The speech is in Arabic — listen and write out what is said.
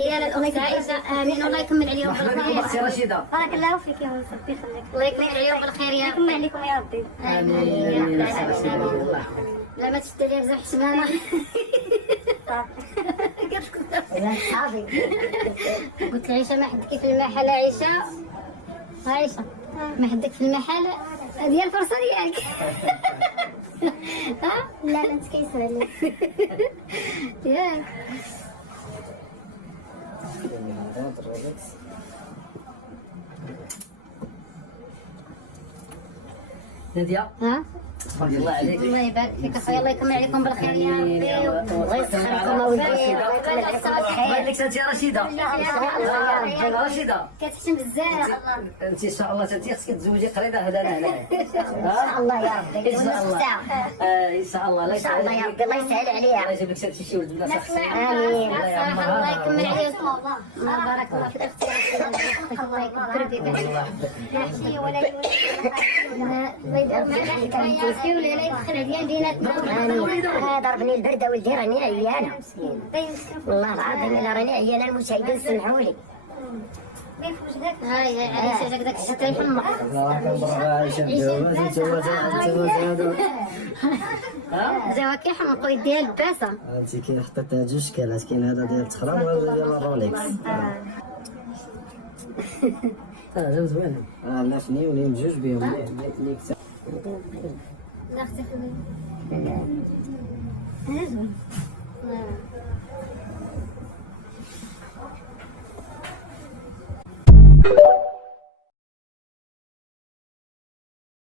هي الأخت عائشة آمين الله يكمل عليهم بالخير. سي رشيدة بارك الله فيك يا ربي يخليك. الله يكمل عليهم بالخير يا يكمل عليكم يا ربي. آمين. لا ما تشد لي بزاف حشمانة. صافي. قلت لعيشة ما حدك في المحل عيشة. عيشة ما حدك في المحل هذه الفرصة ديالك. ها؟ لا لا انت كيسر عليك. ياك. نادية ها؟ تبارك الله عليك. الله يبارك فيك اخويا الله يكمل عليكم بالخير يا ربي. الله يسخركم اولادي. بان لك انت يا رشيدة. رشيدة كتحشم بزاف. انت ان شاء الله انت خصك تزوجي قريبه هذا انا ان شاء الله يا ربي. ان شاء الله ان شاء الله ان شاء الله يا ربي الله يسهل عليها. الله يجيب لك شي ولد بلا شخص. امين. الله يكمل عليكم. بارك الله فيك اختي. الله يكبر بك. لا شيء ولا الله يدير معك يا ولا لا يدخل عليا بيناتنا. ضربني البرده ولدي راني عيانه مسكين. والله العظيم الا راني عيانه المشاهدين سمحوا لي. هاي عايشه جاك داك الشيء في المخ. جاوا كيحمقوا يديها لباسه. انت كاين حطيتها جوج شكالات، كاين هذا ديال التخرام وهذا ديال الروليكس. جاو زوينين. لا فني وليهم بجوج بهم ليك. لا اختي خليني. انا زوين.